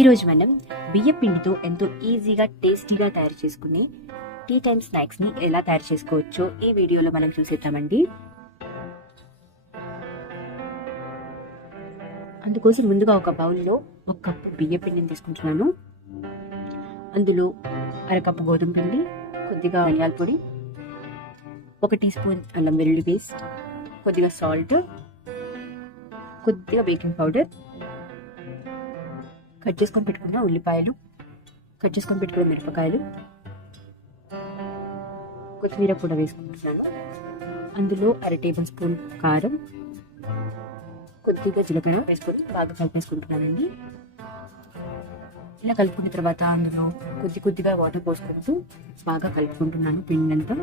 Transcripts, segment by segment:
ఈరోజు మనం బియ్య పిండితో ఎంతో ఈజీగా టేస్టీగా తయారు చేసుకునే టీ టైమ్ స్నాక్స్ని ఎలా తయారు చేసుకోవచ్చో ఈ వీడియోలో మనం చూసేద్దామండి. అందుకోసం ముందుగా ఒక బౌల్లో ఒక కప్పు బియ్య పిండిని తీసుకుంటున్నాను. అందులో అరకప్పు గోధుమ పిండి కొద్దిగా ధనియాల పొడి ఒక టీ స్పూన్ అల్లం వెల్లుల్లి పేస్ట్ కొద్దిగా సాల్ట్ కొద్దిగా బేకింగ్ పౌడర్ కట్ చేసుకొని పెట్టుకున్న ఉల్లిపాయలు కట్ చేసుకొని పెట్టుకున్న మిరపకాయలు కొత్తిమీర కూడా వేసుకుంటున్నాను. అందులో అర టేబుల్ స్పూన్ కారం కొద్దిగా జీలకర్ర వేసుకొని బాగా కలిపేసుకుంటున్నానండి. ఇలా కలుపుకున్న తర్వాత అందులో కొద్ది కొద్దిగా వాటర్ పోసుకుంటూ బాగా కలుపుకుంటున్నాను పిండి అంతా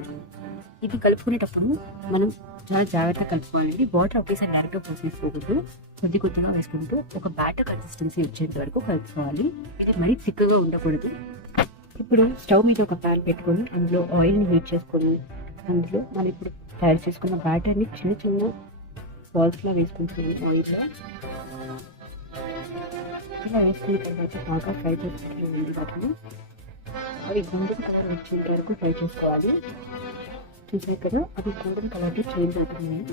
ఇది కలుపుకునేటప్పుడు మనం చాలా జాగ్రత్తగా కలుపుకోవాలండి వాటర్ ఒకేసారి డైరెక్ట్గా పోసేసుకోకూడదు. కొద్ది కొద్దిగా వేసుకుంటూ ఒక బ్యాటర్ కన్సిస్టెన్సీ వచ్చేంత వరకు కలుపుకోవాలి. ఇది మరీ థిక్గా ఉండకూడదు. ఇప్పుడు స్టవ్ మీద ఒక ప్యాన్ పెట్టుకొని అందులో ఆయిల్ని హీట్ చేసుకొని అందులో మనం ఇప్పుడు తయారు చేసుకున్న బ్యాటర్ని చిన్న చిన్న బాల్స్లో వేసుకుంటున్నాను ఆయిల్లో ఇలా వేసుకున్న తర్వాత బాగా ఫ్రై చేసుకుంటున్నాను వాటిని అవి గోల్డెన్ కలర్ వచ్చేంత వరకు ఫ్రై చేసుకోవాలి. చూసారు కదా అవి గోల్డెన్ కలర్లో చేంజ్ అవుతున్నాయి.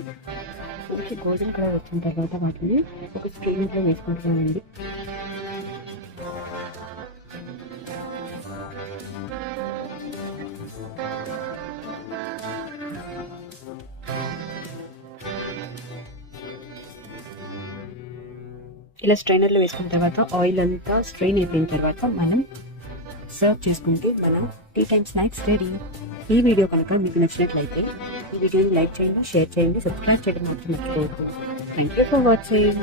కొంచెం గోల్డెన్ కలర్ వచ్చిన తర్వాత వాటిని ఒక స్ట్రీనర్లో వేసుకుంటున్నామండి ఇలా స్ట్రైనర్లో వేసుకున్న తర్వాత ఆయిల్ అంతా స్ట్రెయిన్ అయిపోయిన తర్వాత మనం సర్వ్ చేసుకుంటే మనం టీ టైమ్ స్నాక్స్ రెడీ ఈ వీడియో కనుక మీకు నచ్చినట్లయితే ఈ వీడియోని లైక్ చేయండి షేర్ చేయండి సబ్స్క్రైబ్ చేయడం మాత్రం మర్చిపోవద్దు. Thank you for watching